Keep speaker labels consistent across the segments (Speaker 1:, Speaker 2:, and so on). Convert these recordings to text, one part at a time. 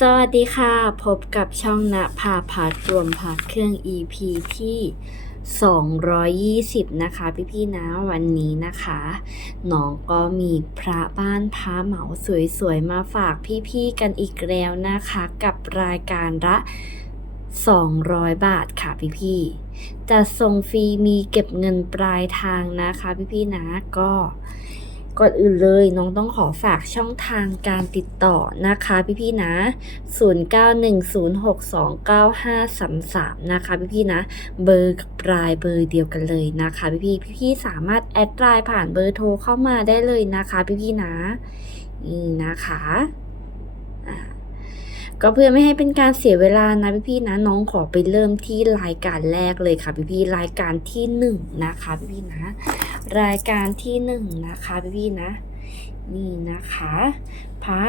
Speaker 1: สวัสดีค่ะ พบกับช่องณภาพัฒรวมพักเครื่อง EP ที่ 220 นะคะพี่ๆนะวันนี้นะคะน้องก็มีพระบ้านพระเหมาสวยๆ มาฝากพี่ๆ กันอีกแล้วนะคะ กับรายการละ200 บาทค่ะพี่ๆจะส่งฟรีมีเก็บเงินปลายทางนะคะพี่ๆนะก็ ก่อนอื่นเลยน้องต้องขอฝากช่องทางการติดต่อนะคะพี่ๆนะ 0910629533 นะคะพี่ๆนะ เบอร์กับปลายเบอร์เดียวกันเลยนะคะพี่ๆพี่ๆสามารถแอดไลน์ผ่านเบอร์โทรเข้ามาได้เลยนะคะพี่ๆนะนี่นะคะก็เพื่อไม่ให้เป็นการเสียเวลานะพี่ๆนะน้องขอไปเริ่มที่รายการแรกเลยค่ะพี่ๆรายการที่หนึ่งนะคะพี่ๆนะ รายการที่หนึ่งนะคะพี่ๆนะ นี่นะคะ พระ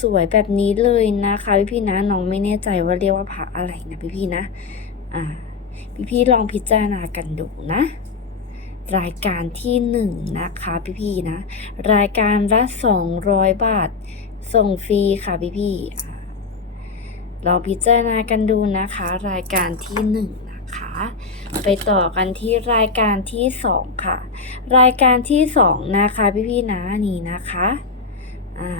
Speaker 1: สวยๆแบบนี้เลยนะคะพี่ๆนะน้องไม่แน่ใจว่าเรียกว่าพระอะไรนะพี่ๆนะ อ่า พี่ๆลองพิจารณากันดูนะรายการที่หนึ่งนะคะพี่ๆนะ รายการละสองร้อยบาท ส่งฟรีค่ะพี่ๆอ่าเราพิจารณากันดูนะคะ รายการที่หนึ่ง นะคะ ไปต่อกันที่รายการที่สองค่ะ รายการที่สองนะคะพี่ๆนะนี่นะคะอ่า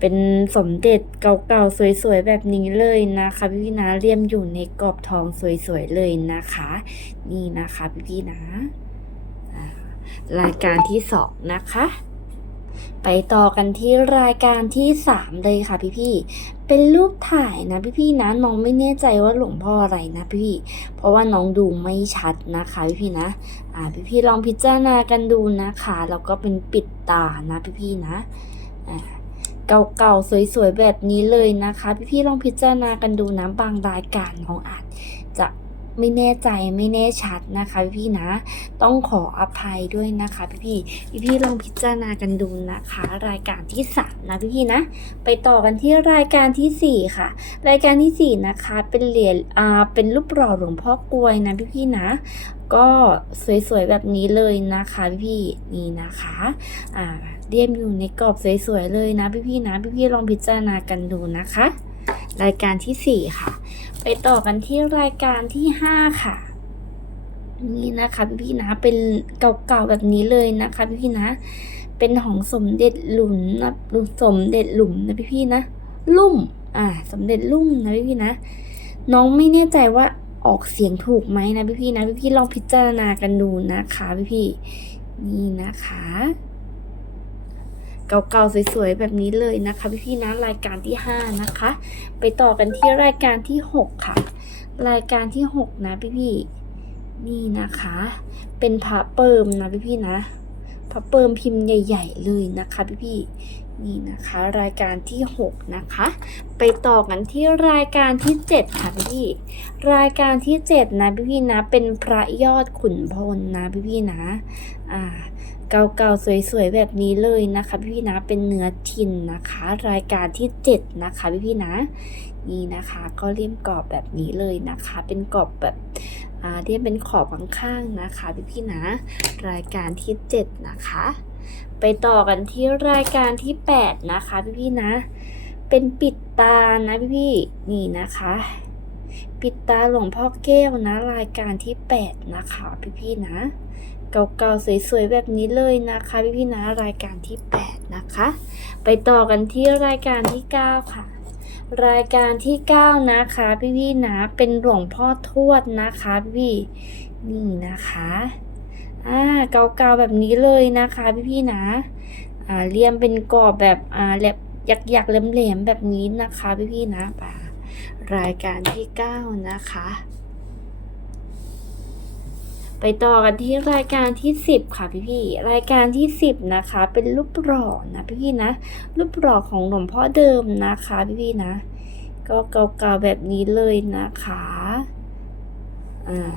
Speaker 1: เป็นสมเด็จเก่าๆสวยๆแบบนี้เลยนะคะพี่ๆนะเรียมอยู่ในกรอบทองสวยๆเลยนะคะ นี่นะคะพี่ๆนะอ่ารายการที่สองนะคะ ไปต่อกันที่รายการที่สามเลยค่ะพี่ๆ เป็นรูปถ่ายนะพี่ๆนะน้องไม่แน่ใจว่าหลวงพ่ออะไรนะพี่ๆเพราะว่าน้องดูไม่ชัดนะคะพี่ๆนะอ่าพี่ๆลองพิจารณากันดูนะคะแล้วก็เป็นปิดตานะพี่ๆนะอ่าเก่าๆสวยๆแบบนี้เลยนะคะ พี่ๆลองพิจารณากันดูนะบางรายการน้องอาจจะ ไม่แน่ใจไม่แน่ชัดนะคะพี่ๆนะ ต้องขออภัยด้วยนะคะพี่ๆพี่ๆลองพิจารณากันดูนะคะ รายการที่สามนะพี่ๆนะ ไปต่อกันที่รายการที่สี่ค่ะ รายการที่สี่นะคะ เป็นเหรียญอ่าเป็นรูปหล่อหลวงพ่อกลวยนะพี่ๆนะก็สวยๆแบบนี้เลยนะคะพี่ๆนี่นะคะอ่าเรียมอยู่ในกรอบสวยๆเลยนะพี่ๆนะพี่ๆลองพิจารณากันดูนะคะ รายการที่สี่ค่ะ ไปต่อกันที่รายการที่ห้าค่ะ นี่นะคะพี่ๆนะเป็นเก่าๆแบบนี้เลยนะคะพี่ๆนะ เป็นของสมเด็จหลุนนะสมเด็จหลุมนะพี่ๆนะลุ่ม อ่า สมเด็จลุ่มนะพี่ๆนะ น้องไม่แน่ใจว่าออกเสียงถูกไหมนะพี่ๆนะพี่ๆลองพิจารณากันดูนะคะพี่ๆนี่นะคะ เก่าๆสวยๆแบบนี้เลยนะคะพี่ๆนะรายการที่ห้านะคะ ไปต่อกันที่รายการที่หกค่ะ รายการที่หกนะพี่ๆนี่นะคะ เป็นพระเปิมนะพี่ๆนะพระเปิมพิมพ์ใหญ่ ๆ เลยนะคะพี่ๆนี่นะคะรายการที่ 6 นะคะ ไปต่อกันที่รายการที่ 7 ค่ะพี่ๆรายการที่ 7 นะพี่ๆนะเป็นพระยอดขุนพลนะพี่ๆนะอ่า เก่าๆสวยๆแบบนี้เลยนะคะ พี่ๆนะเป็นเนื้อทินนะคะ รายการที่ 7 นะคะ พี่ๆนะนี่นะคะก็เลี่ยมกรอบแบบนี้เลยนะคะ เป็นกรอบแบบอ่าเรียกเป็นขอบข้างๆนะคะ พี่ๆนะ รายการที่ 7 นะคะ ไปต่อกันที่รายการที่ 8 นะคะ พี่ๆนะ เป็นปิดตานะพี่ๆนี่นะคะปิดตาหลวงพ่อแก้วนะ รายการที่ 8 นะคะ พี่ๆนะ เก่าๆสวยๆแบบนี้เลยนะคะ พี่ๆนะรายการที่ 8 นะคะ ไปต่อกันที่รายการที่ 9 ค่ะ รายการที่ 9 นะคะ พี่ๆนะเป็นหลวงพ่อทวดนะคะพี่นี่นะคะอ่าเก่าๆแบบนี้เลยนะคะ พี่ๆนะอ่าเลี่ยมเป็นกรอบแบบอ่าแหลบหยักๆแหลมๆแบบนี้นะคะ พี่ๆนะป่ารายการที่เก้านะคะ ไปต่อกันที่รายการที่สิบค่ะพี่ๆรายการที่สิบนะคะ เป็นรูปหล่อนะพี่ๆนะรูปหล่อของหลวงพ่อเดิมนะคะพี่ๆนะ ก็เก่าๆแบบนี้เลยนะคะอ่า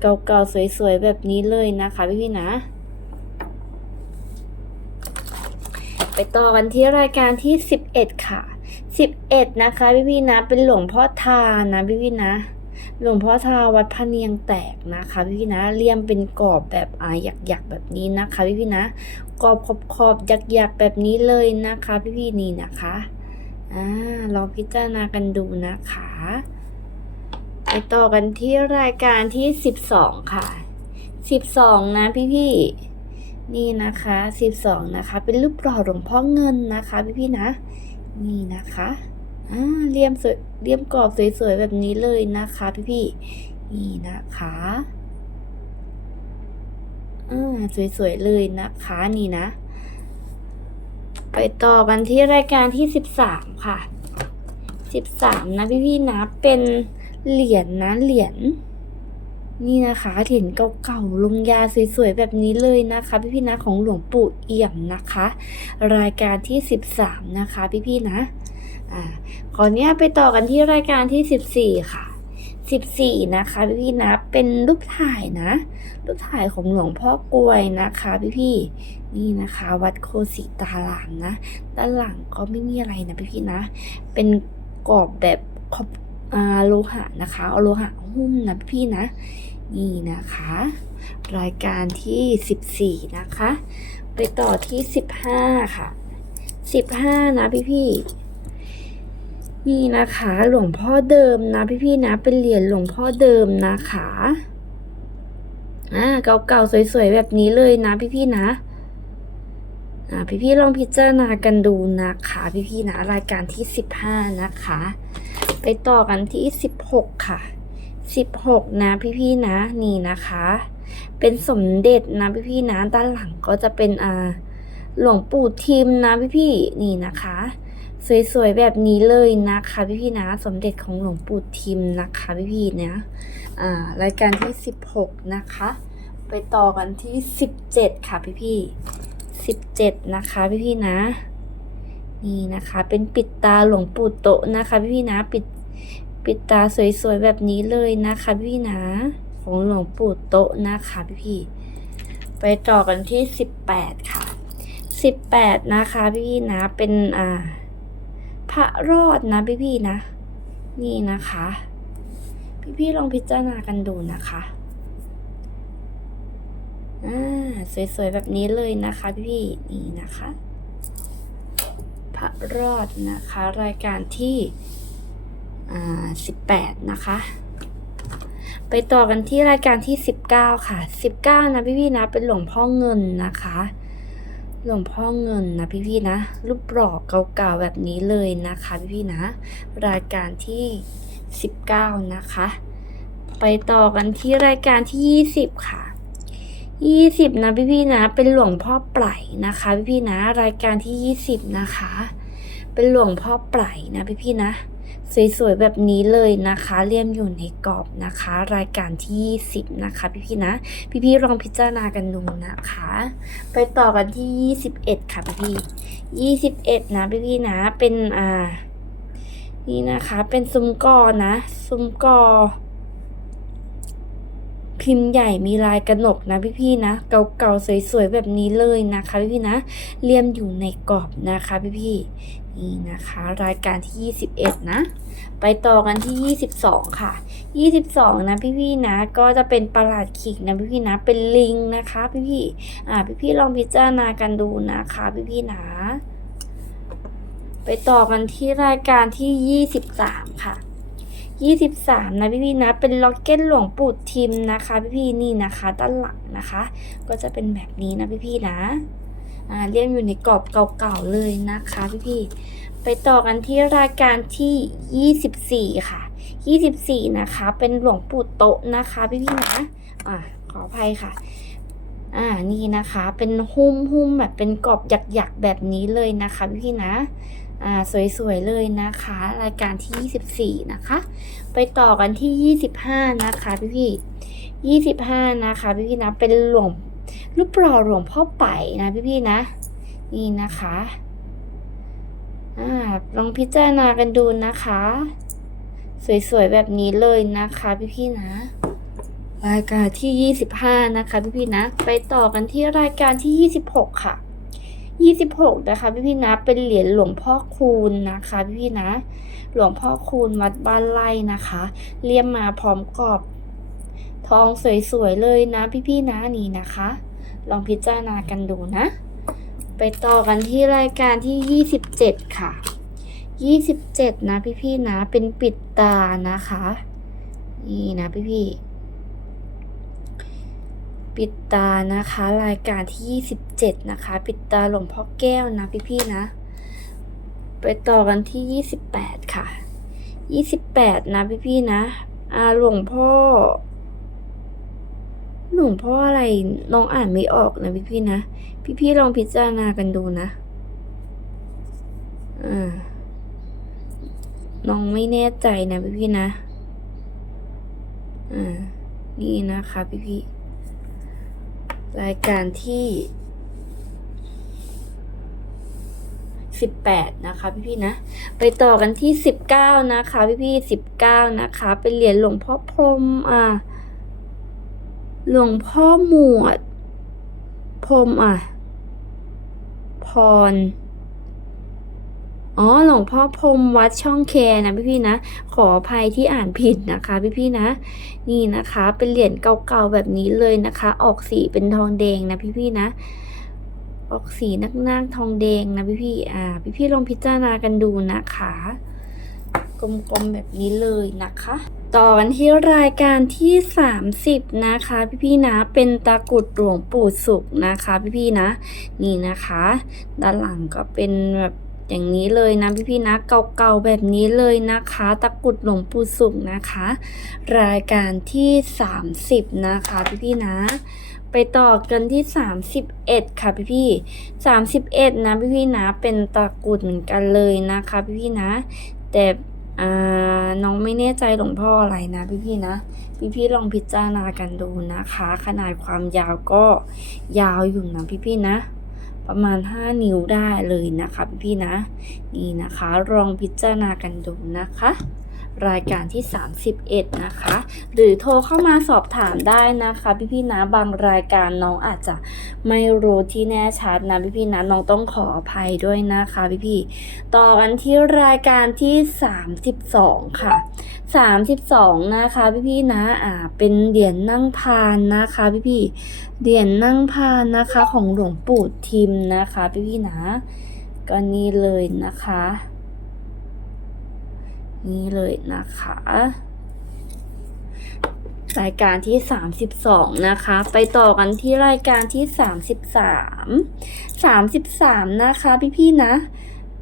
Speaker 1: เก่าๆสวยๆแบบนี้เลยนะคะพี่ๆนะ ไปต่อกันที่รายการที่ 11 ค่ะ 11 นะคะพี่ๆนะ เป็นหลวงพ่อทานะพี่ๆนะ หลวงพ่อทาวัดพะเนียงแตกนะคะพี่ๆนะเลี่ยมเป็นกรอบแบบอ่าหยักๆแบบนี้นะคะพี่ๆนะกรอบขอบๆหยักๆแบบนี้เลยนะคะพี่ๆนี่นะคะอ่าลองพิจารณากันดูนะคะไปต่อกันที่รายการที่12ค่ะ12นะพี่ๆนี่นะคะ12นะคะ เป็นรูปหล่อหลวงพ่อเงินนะคะ พี่ๆนะ นี่นะคะ เรียมสวยเรียมกรอบสวยๆแบบนี้เลยนะคะพี่ๆนี่นะคะอ่าสวยๆเลยนะคะนี่นะ ไปต่อกันที่รายการที่13ค่ะ13นะพี่ๆนะเป็นเหรียญนะเหรียญนี่นะคะเหรียญเก่าๆลงยาสวยๆแบบนี้เลยนะคะ พี่ๆนะของหลวงปู่เอี่ยมนะคะ รายการที่ 13 นะคะ พี่ๆนะ อ่าขอเนี้ยไปต่อกันที่รายการที่ 14 ค่ะ 14 นะคะ พี่ๆนะ เป็นรูปถ่ายนะ รูปถ่ายของหลวงพ่อกลวยนะคะ พี่ๆนี่นะคะ วัดโคสิตารามนะ ด้านหลังก็ไม่มีอะไรนะพี่ๆนะ เป็นกรอบแบบขอบอาโลหะนะคะเอาโลหะหุ้มนะพี่ๆนะ นี่นะคะ รายการที่ 14 นะคะ ไปต่อที่ 15 ค่ะ 15 นะพี่ๆ นี่นะคะ หลวงพ่อเดิมนะพี่ๆนะ เป็นเหรียญหลวงพ่อเดิมนะคะอ่าเก่าๆสวยๆแบบนี้เลยนะพี่ๆนะอ่าพี่ๆลองพิจารณากันดูนะคะพี่ๆนะรายการที่15นะคะ ไปต่อกันที่16ค่ะ16นะพี่ๆนะนี่นะคะ เป็นสมเด็จนะพี่ๆนะด้านหลังก็จะเป็นอ่าหลวงปู่ทิมนะพี่ๆนี่นะคะ สวยๆแบบนี้เลยนะคะพี่ๆนะสมเด็จของหลวงปู่ทิมนะคะพี่ๆนะอ่ารายการที่ 16 นะคะ ไปต่อกันที่ 17 ค่ะพี่ๆ17 นะคะพี่ๆนะ นี่นะคะเป็นปิดตาหลวงปู่โตนะคะพี่ๆนะปิดปิดตาสวยๆแบบนี้เลยนะคะพี่นะของหลวงปู่โตนะคะพี่ๆไปต่อกันที่ 18 ค่ะ 18 นะคะพี่ๆนะเป็นอ่า พระรอดนะพี่ๆนะ นี่นะคะ พี่ๆลองพิจารณากันดูนะคะอ่าสวยๆแบบนี้เลยนะคะพี่ๆนี่นะคะ พระรอดนะคะ รายการที่อ่า18นะคะไปต่อกันที่รายการที่ 19 ค่ะ 19 นะพี่ๆนะ เป็นหลวงพ่อเงินนะคะ หลวงพ่อเงินนะพี่ๆนะ รูปหล่อเก่าๆแบบนี้เลยนะคะพี่ๆนะ รายการที่ 19 นะคะ ไปต่อกันที่รายการที่ 20 ค่ะยี่สิบนะพี่พี่ๆนะ เป็นหลวงพ่อปลนะคะพี่พี่ๆนะ รายการที่ยี่สิบนะคะ เป็นหลวงพ่อปลนะพี่พี่ๆนะ สวยๆแบบนี้เลยนะคะ เลี่ยมอยู่ในกรอบนะคะ รายการที่ยี่สิบนะคะ พี่พี่ๆนะพี่พี่ๆลองพิจารณากันดูนะคะ ไปต่อกันที่ยี่สิบเอ็ดค่ะพี่พี่ยี่สิบเอ็ดนะพี่พี่ๆนะ เป็นอ่านี่นะคะ เป็นซุ้มกอนะซุ้มกอพิมพ์ใหญ่มีลายกระหนกนะพี่ๆนะ เก่าๆสวยๆแบบนี้เลยนะคะพี่ๆนะเลี่ยมอยู่ในกรอบนะคะพี่ๆ นี่นะคะ รายการที่ 21 นะ ไปต่อกันที่ 22 ค่ะ 22 นะพี่ๆนะ ก็จะเป็นประหลาดขิกนะพี่ๆนะ เป็นลิงนะคะ พี่ๆอ่าพี่ๆลองพิจารณากันดูนะคะ พี่ๆนะ ไปต่อกันที่รายการที่ 23 ค่ะ23 นะพี่ๆนะ เป็นล็อกเก็ตหลวงปู่ทิมนะคะ พี่ๆนี่นะคะด้านหลังนะคะ ก็จะเป็นแบบนี้นะพี่ๆนะอ่า เรียงอยู่ในกรอบเก่าๆเลยนะคะพี่ๆไปต่อกันที่รายการที่ 24 ค่ะ 24 นะคะ เป็นหลวงปู่โตะนะคะ พี่ๆนะอ่าขออภัยค่ะอ่านี่นะคะ เป็นหุ้มหุ้มแบบเป็นกรอบหยักๆแบบนี้เลยนะคะพี่ๆนะอ่าสวยๆเลยนะคะ รายการที่ 24 นะคะ ไปต่อกันที่ 25 นะคะพี่พี่25 นะคะพี่พี่ๆนะเป็นหลวง รูปหล่อหลวงพ่อไปนะพี่ๆนะ นี่นะคะอ่าลองพิจารณากันดูนะคะ สวยๆแบบนี้เลยนะคะพี่ๆนะรายการที่ 25 นะคะพี่ๆนะ ไปต่อกันที่รายการที่ 26 ค่ะ 26 นะคะพี่ๆนะ เป็นเหรียญหลวงพ่อคูณนะคะพี่พี่ๆนะ หลวงพ่อคูณวัดบ้านไร่นะคะ เลี่ยมมาพร้อมกรอบ ทองสวยๆเลยนะพี่ๆนะนี่นะคะ ลองพิจารณากันดูนะ ไปต่อกันที่รายการที่ 27 ค่ะยี่สิบเจ็ดนะพี่ๆนะ เป็นปิดตานะคะ นี่นะพี่ๆปิดตานะคะรายการที่ยี่สิบเจ็ดนะคะ ปิดตาหลวงพ่อแก้วนะพี่ๆนะ ไปต่อกันที่ยี่สิบแปดค่ะยี่สิบแปดนะพี่ๆนะอาหลวงพ่อ หลวงพ่ออะไรน้องอ่านไม่ออกนะพี่ๆนะ พี่ๆลองพิจารณากันดูนะอ่าน้องไม่แน่ใจนะพี่พี่นะอ่านี่นะคะพี่พี่รายการที่สิบแปดนะคะพี่พี่นะ ไปต่อกันที่สิบเก้านะคะ พี่พี่สิบเก้านะคะ เป็นเหรียญหลวงพ่อพรมอ่า หลวงพ่อหมวด พรมอะ พร อ๋อ หลวงพ่อพรมวัดช่องแคนะพี่พี่นะ ขออภัยที่อ่านผิดนะคะพี่พี่นะ นี่นะคะ เป็นเหรียญเก่าๆแบบนี้เลยนะคะ ออกสีเป็นทองแดงนะพี่พี่นะ ออกสีนักๆทองแดงนะพี่พี่อ่า พี่พี่ลองพิจารณากันดูนะคะ กลมๆแบบนี้เลยนะคะ ต่อกันที่รายการที่ 30 นะคะ พี่ๆนะเป็นตะกุดหลวงปู่สุขนะคะ พี่ๆนะ นี่นะคะ ด้านหลังก็เป็นแบบอย่างนี้เลยนะพี่ๆนะเก่าๆแบบนี้เลยนะคะ ตะกุดหลวงปู่สุขนะคะ รายการที่ 30 นะคะพี่ๆนะ ไปต่อกันที่ 31 ค่ะพี่ๆ31 นะพี่ๆนะเป็นตะกุดเหมือนกันเลยนะคะพี่ๆนะ แต่ อ่าน้องไม่แน่ใจหลวงพ่ออะไรนะพี่ๆนะ พี่ๆลองพิจารณากันดูนะคะ ขนาดความยาวก็ยาวอยู่นะพี่ๆนะ ประมาณ 5 นิ้วได้เลยนะคะพี่ๆนะ นี่นะคะลองพิจารณากันดูนะคะ รายการที่ 31 นะคะ หรือโทรเข้ามาสอบถามได้นะคะ พี่ๆนะบางรายการน้องอาจจะไม่รู้ที่แน่ชัดนะพี่ๆนะน้องต้องขออภัยด้วยนะคะพี่ๆต่อกันที่รายการที่ 32 ค่ะ 32 นะคะพี่ๆนะอ่าเป็นเหรียญนั่งพานนะคะพี่ๆเหรียญนั่งพานนะคะของหลวงปู่ทิมนะคะพี่ๆนะก็นี่เลยนะคะ นี่เลยนะคะ รายการที่ 32 นะคะ ไปต่อกันที่รายการที่ 33 33 นะคะ พี่ๆนะ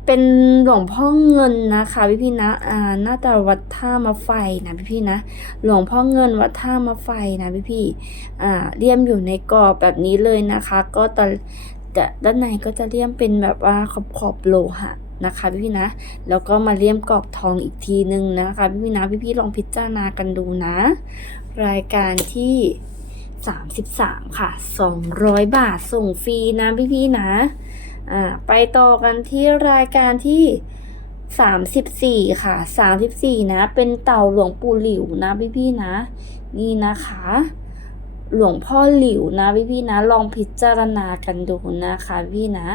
Speaker 1: เป็นหลวงพ่อเงินนะคะพี่ๆนะอ่าน่าจะวัดท่ามาไฟนะพี่ๆนะ หลวงพ่อเงินวัดท่ามาไฟนะพี่ๆอ่าเลี่ยมอยู่ในกรอบแบบนี้เลยนะคะ ก็ตอนแต่ด้านในก็จะเลี่ยมเป็นแบบว่าขอบขอบโลหะ นะคะพี่ๆนะ แล้วก็มาเลี่ยมกรอบทองอีกทีนึงนะคะพี่ๆนะพี่ๆลองพิจารณากันดูนะ รายการที่ 33 ค่ะ 200 บาทส่งฟรีนะพี่ๆนะอ่าไปต่อกันที่รายการที่34ค่ะ34นะ เป็นเต่าหลวงปู่หลิวนะพี่ๆนะ นี่นะคะ หลวงพ่อหลิวนะพี่ๆนะลองพิจารณากันดูนะคะพี่นะ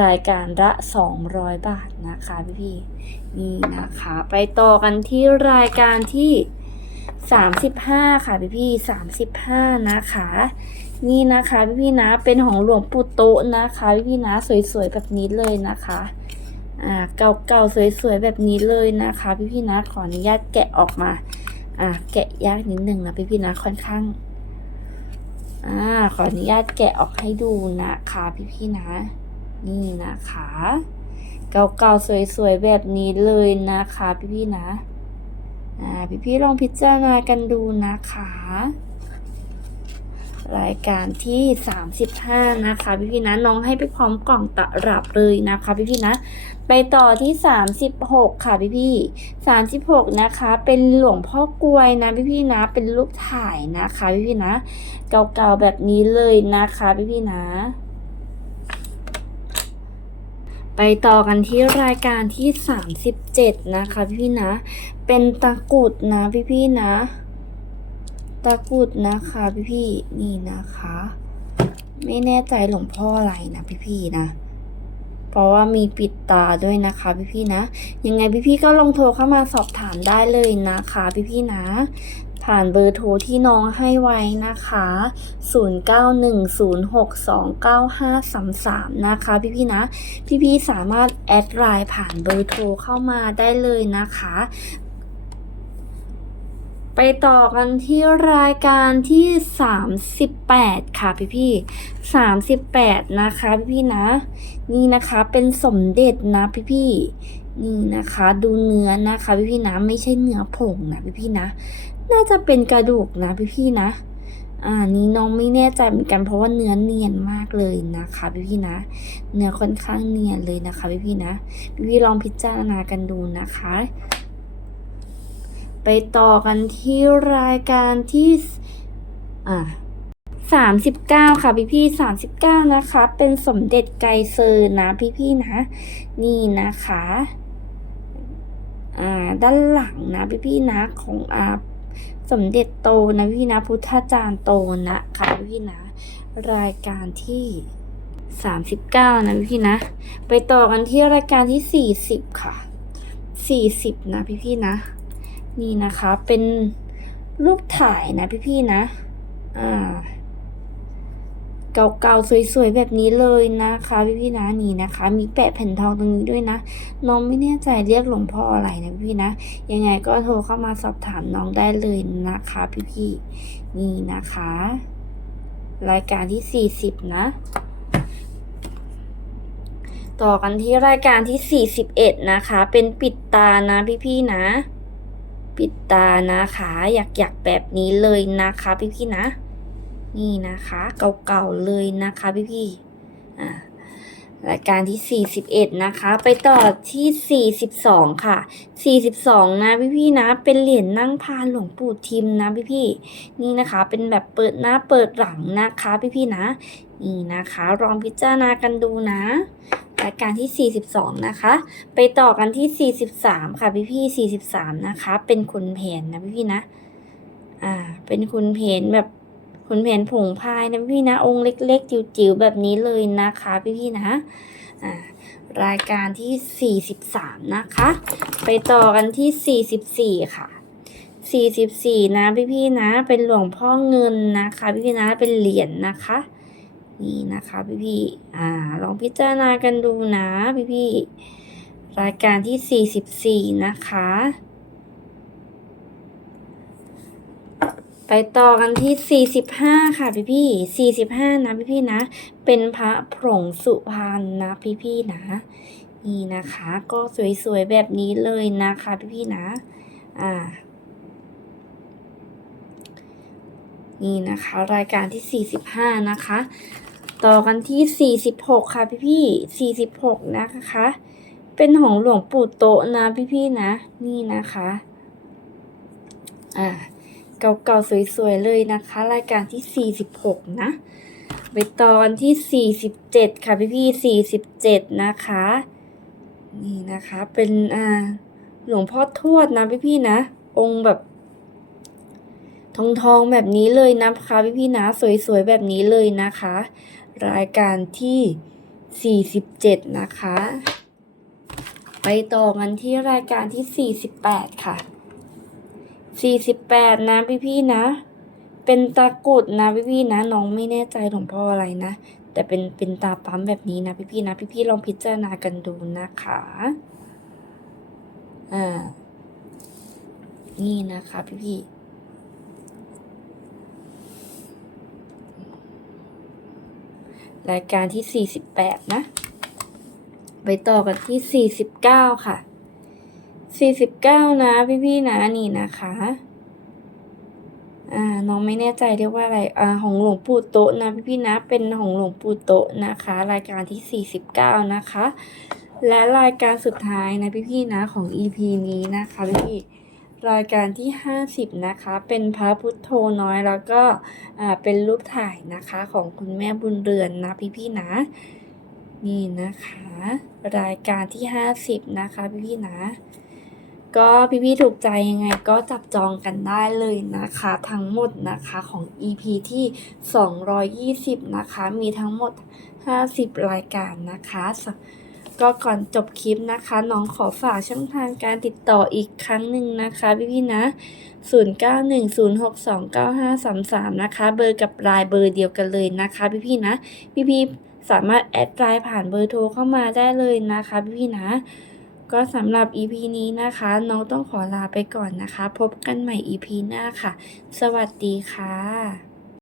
Speaker 1: รายการละ 200 บาทนะคะพี่ๆนี่นะคะ ไปต่อกันที่รายการที่ 35 ค่ะพี่ๆ35 นะคะนี่นะคะพี่พี่ๆนะเป็นของหลวงปู่โตะนะคะพี่พี่ๆนะสวยๆแบบนี้เลยนะคะอ่าเก่าๆสวยๆแบบนี้เลยนะคะ พี่พี่ๆนะขออนุญาตแกะออกมาอ่าแกะยากนิดนึงนะพี่พี่ๆนะค่อนข้าง อ่าขออนุญาตแกะออกให้ดูนะคะพี่พี่ๆนะ นี่นะคะ เก่าๆสวยๆแบบนี้เลยนะคะพี่พี่ๆนะ อ่าพี่ๆลองพิจารณากันดูนะคะ รายการที่ 35 นะคะ พี่พี่นะน้องให้ไปพร้อมกล่องตลับเลยนะคะ พี่พี่นะ ไปต่อที่ 36 ค่ะพี่พี่ๆ36 นะคะ เป็นหลวงพ่อกลวยนะพี่พี่นะ เป็นรูปถ่ายนะคะ พี่พี่นะ เก่าๆแบบนี้เลยนะคะ พี่พี่นะไปต่อกันที่รายการที่ 37 นะคะพี่พี่นะ เป็นตะกุดนะพี่พี่นะ ตะกุดนะคะพี่พี่นี่นะคะ ไม่แน่ใจหลวงพ่ออะไรนะพี่พี่นะ เพราะว่ามีปิดตาด้วยนะคะพี่พี่นะ ยังไงพี่พี่ก็ลองโทรเข้ามาสอบถามได้เลยนะคะพี่พี่นะผ่านเบอร์โทรที่น้องให้ไว้นะคะ 0910629533 นะคะ พี่ๆนะ พี่ๆสามารถแอดไลน์ผ่านเบอร์โทรเข้ามาได้เลยนะคะ ไปต่อกันที่รายการที่ 38 ค่ะพี่พี่ๆ38นะคะพี่พี่นะ นี่นะคะเป็นสมเด็จนะพี่พี่นี่นะคะดูเนื้อนะคะพี่พี่นะไม่ใช่เนื้อผงนะพี่พี่นะ น่าจะเป็นกระดูกนะพี่พี่นะอ่านี่น้องไม่แน่ใจเหมือนกันเพราะว่าเนื้อเนียนมากเลยนะคะพี่พี่นะ เนื้อค่อนข้างเนียนเลยนะคะพี่พี่นะพี่พี่ลองพิจารณากันดูนะคะ ไปต่อกันที่รายการที่อ่าสามสิบเก้าค่ะพี่พี่สามสิบเก้านะคะ เป็นสมเด็จไกเซอร์นะพี่พี่นะ นี่นะคะอ่าด้านหลังนะพี่พี่นะของอ่าสมเด็จโตนะพี่นะพุทธาจารย์โตนะคะพี่พี่นะ รายการที่สามสิบเก้านะพี่พี่นะ ไปต่อกันที่รายการที่สี่สิบค่ะสี่สิบนะพี่พี่นะ นี่นะคะเป็นรูปถ่ายนะพี่ๆนะ อ่า เก่าๆสวยๆแบบนี้เลยนะคะพี่ๆนะนี่นะคะ มีแปะแผ่นทองตรงนี้ด้วยนะน้องไม่แน่ใจเรียกหลวงพ่ออะไรนะพี่ๆนะยังไงก็โทรเข้ามาสอบถามน้องได้เลยนะคะพี่ๆนี่นะคะ รายการที่ 40 นะ ต่อกันที่รายการที่ 41 นะคะ เป็นปิดตานะพี่ๆนะ ปิดตานะคะอยากอยากๆแบบนี้เลยนะคะพี่ๆนะ นี่นะคะเก่าๆเลยนะคะพี่ๆอ่ารายการที่ 41 นะคะ ไปต่อที่ 42 ค่ะ 42 นะพี่ๆนะ เป็นเหรียญนั่งพานหลวงปู่ทิมนะพี่ๆนี่นะคะ เป็นแบบเปิดหน้าเปิดหลังนะคะพี่ๆนะ นี่นะคะ ลองพิจารณากันดูนะ รายการที่ 42 นะคะ ไปต่อกันที่ 43 ค่ะพี่พี่43 นะคะ เป็นคุณแผนนะพี่พี่นะ อ่า เป็นคุณแผนแบบคุณแผนผงพายนะพี่พี่นะ องค์เล็กๆ จิ๋วๆ แบบนี้เลยนะคะ พี่พี่นะ อ่ารายการที่ 43 นะคะ ไปต่อกันที่ 44 ค่ะ44นะพี่พี่นะ เป็นหลวงพ่อเงินนะคะ พี่พี่นะเป็นเหรียญนะคะ นี่นะคะพี่พี่ๆอ่าลองพิจารณากันดูนะพี่พี่ๆรายการที่ 44 นะคะ ไปต่อกันที่ 45 ค่ะพี่พี่45 นะพี่พี่ๆนะ เป็นพระผงสุพรรณนะพี่พี่ๆนะ นี่นะคะก็สวยๆ แบบนี้เลยนะคะพี่พี่ๆนะ อ่านี่นะคะ รายการที่ 45 นะคะ ต่อกันที่ 46 ค่ะพี่พี่46 นะคะ เป็นของหลวงปู่โตะนะพี่พี่นะ นี่นะคะ อ่า เก่าๆ สวยๆ เลยนะคะ รายการที่ 46 นะไปต่อกันที่ 47 ค่ะพี่พี่47 นะคะ นี่นะคะ เป็น อ่า หลวงพ่อทวดนะพี่พี่นะ องค์แบบทองทองๆแบบนี้เลยนะคะพี่พี่นะ สวยๆแบบนี้เลยนะคะ รายการที่ 47 นะคะ ไปต่อกันที่รายการที่ 48 ค่ะ 48 นะพี่พี่ๆนะ เป็นตะกรุดนะพี่พี่ๆนะ น้องไม่แน่ใจหลวงพ่ออะไรนะ แต่เป็นเป็นตาปั๊มแบบนี้นะพี่พี่ๆนะพี่พี่ๆลองพิจารณากันดูนะคะ อ่า นี่นะคะพี่พี่ๆ รายการที่ 48 นะ ไปต่อกันที่ 49 ค่ะ 49 นะพี่ๆนะนี่นะคะอ่าน้องไม่แน่ใจเรียกว่าอะไรอ่าของหลวงปู่โตะนะพี่ๆนะ เป็นของหลวงปู่โตะนะคะ รายการที่ 49 นะคะ และรายการสุดท้ายนะพี่ๆนะของ EP นี้นะคะพี่ๆ รายการที่ 50 นะคะ เป็นพระพุทโธน้อยแล้วก็เป็นรูปถ่ายนะคะของคุณแม่บุญเรือนนะพี่ๆนะ นี่นะคะ รายการที่ 50 นะคะพี่ๆนะ ก็พี่ๆถูกใจยังไงก็จับจองกันได้เลยนะคะ ทั้งหมดนะคะของ EP ที่ 220 นะคะ มีทั้งหมด 50 รายการนะคะ ก็ก่อนจบคลิปนะคะ น้องขอฝากช่องทางการติดต่ออีกครั้งหนึ่งนะคะ พี่ๆนะ 0910629533 นะคะ เบอร์กับลน์เบอร์เดียวกันเลยนะคะ พี่ๆนะ พี่ๆสามารถแอดไลน์ผ่านเบอร์โทรเข้ามาได้เลยนะคะ พี่ๆนะ ก็สำหรับ EP นี้นะคะ น้องต้องขอลาไปก่อนนะคะ พบกันใหม่ EP หน้าค่ะ สวัสดีค่ะ